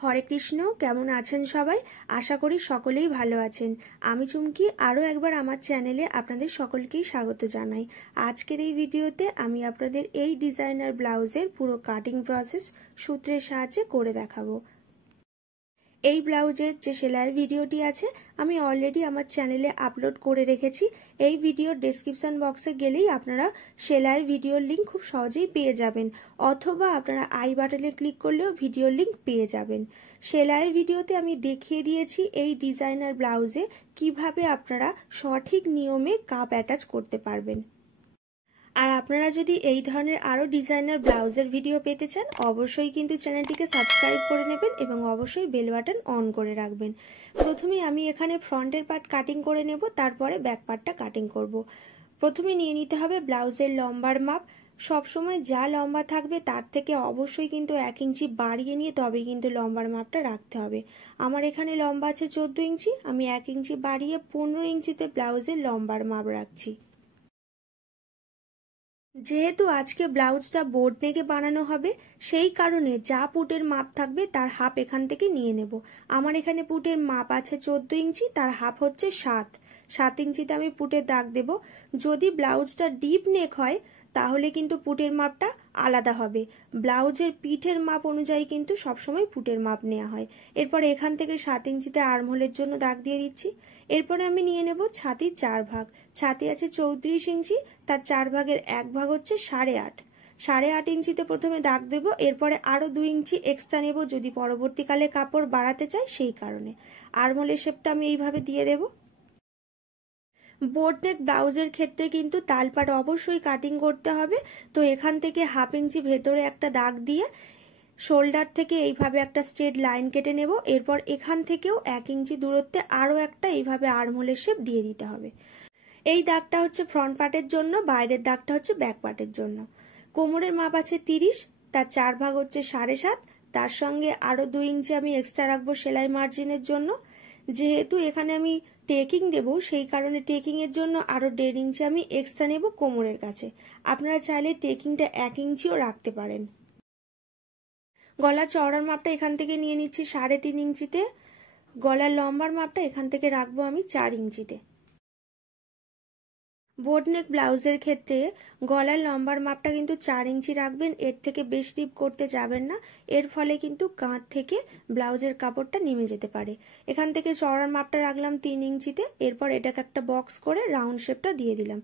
হরে কৃষ্ণ। কেমন আছেন সবাই? আশা করি সকলেই ভালো আছেন। আমি চুমকি আরও একবার আমার চ্যানেলে আপনাদের সকলকেই স্বাগত জানাই। আজকের এই ভিডিওতে আমি আপনাদের এই ডিজাইনার ব্লাউজের পুরো কাটিং প্রসেস সূত্রের সাহায্যে করে দেখাবো। এই ব্লাউজের যে সেলাইয়ের ভিডিওটি আছে আমি অলরেডি আমার চ্যানেলে আপলোড করে রেখেছি। এই ভিডিওর ডেসক্রিপশন বক্সে গেলেই আপনারা সেলাইয়ের ভিডিওর লিঙ্ক খুব সহজেই পেয়ে যাবেন, অথবা আপনারা আই বাটনে ক্লিক করলেও ভিডিওর লিঙ্ক পেয়ে যাবেন। সেলাইয়ের ভিডিওতে আমি দেখিয়ে দিয়েছি এই ডিজাইনার ব্লাউজে কিভাবে আপনারা সঠিক নিয়মে কাপ অ্যাটাচ করতে পারবেন। আর আপনারা যদি এই ধরনের আরও ডিজাইনার ব্লাউজের ভিডিও পেতে চান অবশ্যই কিন্তু চ্যানেলটিকে সাবস্ক্রাইব করে নেবেন এবং অবশ্যই বেল বাটন অন করে রাখবেন। প্রথমে আমি এখানে ফ্রন্টের পার্ট কাটিং করে নেব, তারপরে ব্যাক পার্টটা কাটিং করব। প্রথমে নিয়ে নিতে হবে ব্লাউজের লম্বার মাপ। সবসময় যা লম্বা থাকবে তার থেকে অবশ্যই কিন্তু 1 ইঞ্চি বাড়িয়ে নিয়ে তবেই কিন্তু লম্বার মাপটা রাখতে হবে। আমার এখানে লম্বা আছে 14 ইঞ্চি, আমি 1 ইঞ্চি বাড়িয়ে 15 ইঞ্চিতে ব্লাউজের লম্বার মাপ রাখছি। যেহেতু আজকে ব্লাউজটা বোর্ড নেকে বানানো হবে সেই কারণে যা পুটের মাপ থাকবে তার হাফ এখান থেকে নিয়ে নেব। আমার এখানে পুটের মাপ আছে 14 ইঞ্চি, তার হাফ হচ্ছে 7 ইঞ্চিতে আমি পুটের দাগ দেব। যদি ব্লাউজটা ডিপ নেক হয় তাহলে কিন্তু পুটের মাপটা আলাদা হবে। ব্লাউজের পিঠের মাপ অনুযায়ী কিন্তু সবসময় পুটের মাপ নেওয়া হয়। এরপর এখান থেকে 7 ইঞ্চিতে আর্মহোলের জন্য দাগ দিয়ে দিচ্ছি। এরপরে আমি নিয়ে নেব ছাতির 4 ভাগ। ছাতি আছে 34 ইঞ্চি, তার 4 ভাগের 1 ভাগ হচ্ছে 8.5 ইঞ্চিতে প্রথমে দাগ দেব। এরপরে আরও 2 ইঞ্চি এক্সট্রা নেব যদি পরবর্তীকালে কাপড় বাড়াতে চাই সেই কারণে। আর্মহোলের শেপটা আমি এইভাবে দিয়ে দেব। বোট নেক ব্লাউজের ক্ষেত্রে কিন্তু তালপাট অবশ্যই কাটিং করতে হবে। তো এখান থেকে হাফ ইঞ্চি ভেতরে একটা দাগ দিয়ে শোল্ডার থেকে এইভাবে একটা স্ট্রেট লাইন কেটে নেব। এরপর এখান থেকেও 1 ইঞ্চি দূরত্বে আরও একটা এইভাবে আর্মহোলের শেপ দিয়ে দিতে হবে। এই দাগটা হচ্ছে ফ্রন্ট পার্টের জন্য, বাইরের দাগটা হচ্ছে ব্যাক পার্টের জন্য। কোমরের মাপ আছে 30, তার 4 ভাগ হচ্ছে 7.5। তার সঙ্গে আরও 2 ইঞ্চি আমি এক্সট্রা রাখবো সেলাই মার্জিনের জন্য। যেহেতু এখানে আমি টেকিং দেব সেই কারণে টেকিং এর জন্য আরও 1.5 ইঞ্চি আমি এক্সট্রা নেব কোমরের কাছে। আপনারা চাইলে টেকিংটা 1 ইঞ্চিও রাখতে পারেন। গলার চওড়ার মাপটা এখান থেকে নিয়ে নিচ্ছি 3.5 ইঞ্চিতে। গলার লম্বার মাপটা এখান থেকে রাখবো আমি 4 ইঞ্চিতে। বোট নেক ব্লাউজের ক্ষেত্রে গলার লম্বার মাপটা কিন্তু 4 ইঞ্চি রাখবেন, এর থেকে বেশি ডিপ করতে যাবেন না। এর ফলে কিন্তু কাঁধ থেকে ব্লাউজের কাপড়টা নেমে যেতে পারে। এখান থেকে চওড়ার মাপটা রাখলাম 3 ইঞ্চিতে। এরপর এটাকে একটা বক্স করে রাউন্ড শেপটা দিয়ে দিলাম।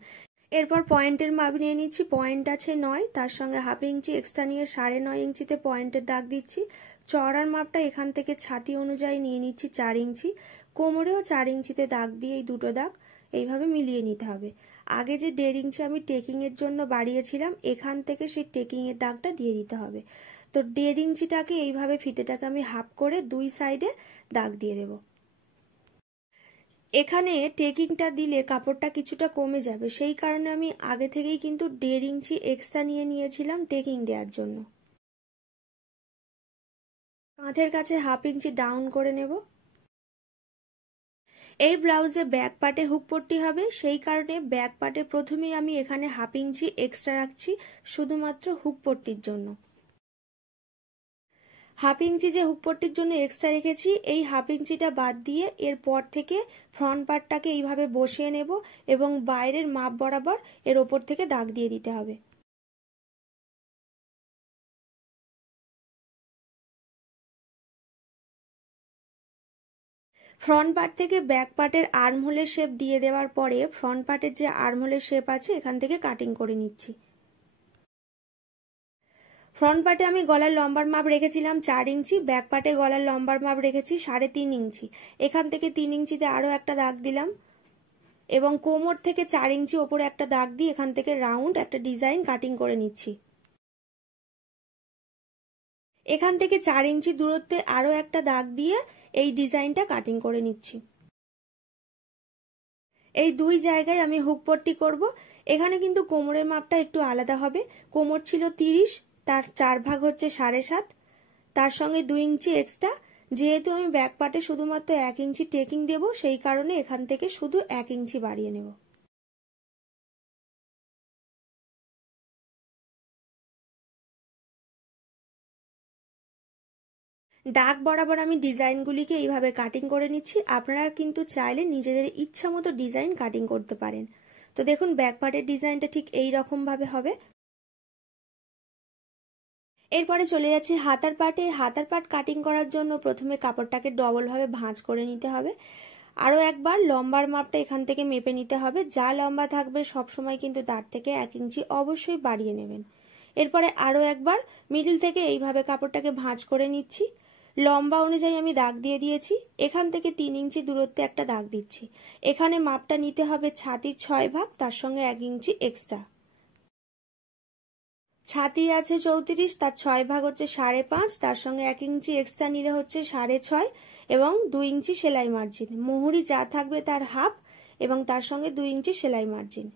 এরপর পয়েন্টের মাপ নিয়ে নিচ্ছি। পয়েন্ট আছে 9, তার সঙ্গে হাফ ইঞ্চি এক্সট্রা নিয়ে 9.5 ইঞ্চিতে পয়েন্টের দাগ দিচ্ছি। চওড়ার মাপটা এখান থেকে ছাতি অনুযায়ী নিয়ে নিচ্ছি 4 ইঞ্চি। কোমরেও 4 ইঞ্চিতে দাগ দিয়ে এই দুটো দাগ এইভাবে মিলিয়ে নিতে হবে। আগে যে 1.5 ইঞ্চি আমি টেকিং এর জন্য বাড়িয়েছিলাম এখান থেকে সেই টেকিং এর দাগটা দিয়ে দিতে হবে। তো 1.5 ইঞ্চিটাকে এইভাবে ফিতেটাকে আমি হাফ করে দুই সাইডে দাগ দিয়ে দেব। এখানে টেকিংটা দিলে কাপড়টা কিছুটা কমে যাবে, সেই কারণে আমি আগে থেকেই কিন্তু 1.5 ইঞ্চি এক্সট্রা নিয়ে নিয়েছিলাম টেকিং দেওয়ার জন্য। কাঁধের কাছে হাফ ইঞ্চি ডাউন করে নেব। এই ব্লাউজে ব্যাক পার্টে হুক পট্টি হবে, সেই কারণে ব্যাক পার্টে প্রথমেই আমি এখানে হাফ ইঞ্চি এক্সট্রা রাখছি শুধুমাত্র হুক পট্টির জন্য। হাফ ইঞ্চি যে হুক পট্টির জন্য এক্সট্রা রেখেছি এই হাফ ইঞ্চিটা বাদ দিয়ে এরপর থেকে ফ্রন্ট পার্টটাকে এইভাবে বসিয়ে নেব এবং বাইরের মাপ বরাবর এর ওপর থেকে দাগ দিয়ে দিতে হবে। ফ্রন্ট পার্ট থেকে ব্যাক পার্টের আর্মহোলের শেপ দিয়ে দেওয়ার পরে ফ্রন্ট পার্টের যে আর্মহোলের শেপ আছে এখান থেকে কাটিং করে নিচ্ছি। ফ্রন্ট পার্টে আমি গলার লম্বার মাপ রেখেছিলাম 4 ইঞ্চি, ব্যাক পার্টে গলার লম্বার মাপ রেখেছি 3.5 ইঞ্চি। এখান থেকে 3 ইঞ্চিতে আরও একটা দাগ দিলাম এবং কোমর থেকে 4 ইঞ্চি ওপরে একটা দাগ দিয়ে এখান থেকে রাউন্ড একটা ডিজাইন কাটিং করে নিচ্ছি। এখান থেকে 4 ইঞ্চি দূরত্বে আরও একটা দাগ দিয়ে এই ডিজাইনটা কাটিং করে নিচ্ছি। এই দুই জায়গায় আমি হুক পট্টি করব। এখানে কিন্তু কোমরের মাপটা একটু আলাদা হবে। কোমর ছিল 30, তার 4 ভাগ হচ্ছে 7.5, তার সঙ্গে 2 ইঞ্চি এক্সট্রা। যেহেতু আমি ব্যাক পার্টে শুধুমাত্র 1 ইঞ্চি টেকিং দেব সেই কারণে এখান থেকে শুধু 1 ইঞ্চি বাড়িয়ে নেব। দাগ বরাবর আমি ডিজাইনগুলিকে এইভাবে কাটিং করে নিচ্ছি। আপনারা কিন্তু চাইলে নিজেদের ইচ্ছা মতো ডিজাইন কাটিং করতে পারেন। তো দেখুন ব্যাক পার্টের ডিজাইনটা ঠিক এই রকম ভাবে হবে। এরপরে চলে যাচ্ছি হাতার পার্টে। হাতার পার্ট কাটিং করার জন্য প্রথমে কাপড়টাকে ডবল ভাবে ভাঁজ করে নিতে হবে। আরও একবার লম্বার মাপটা এখান থেকে মেপে নিতে হবে। যা লম্বা থাকবে সবসময় কিন্তু তার থেকে 1 ইঞ্চি অবশ্যই বাড়িয়ে নেবেন। এরপরে আরও একবার মিডল থেকে এইভাবে কাপড়টাকে ভাঁজ করে নিচ্ছি। লম্বা অনুযায়ী আমি দাগ দিয়ে দিয়েছি। এখান থেকে 3 ইঞ্চি দূরত্বে একটা দাগ দিচ্ছি। এখানে মাপটা নিতে হবে ছাতির 6 ভাগ, তার সঙ্গে 1 ইঞ্চি এক্সট্রা। ছাতি আছে 34, তার 6 ভাগ হচ্ছে 5.5, তার সঙ্গে 1 ইঞ্চি এক্সট্রা নিলে হচ্ছে 6.5 এবং 2 ইঞ্চি সেলাই মার্জিন। মুহুরি যা থাকবে তার হাফ এবং তার সঙ্গে 2 ইঞ্চি সেলাই মার্জিন।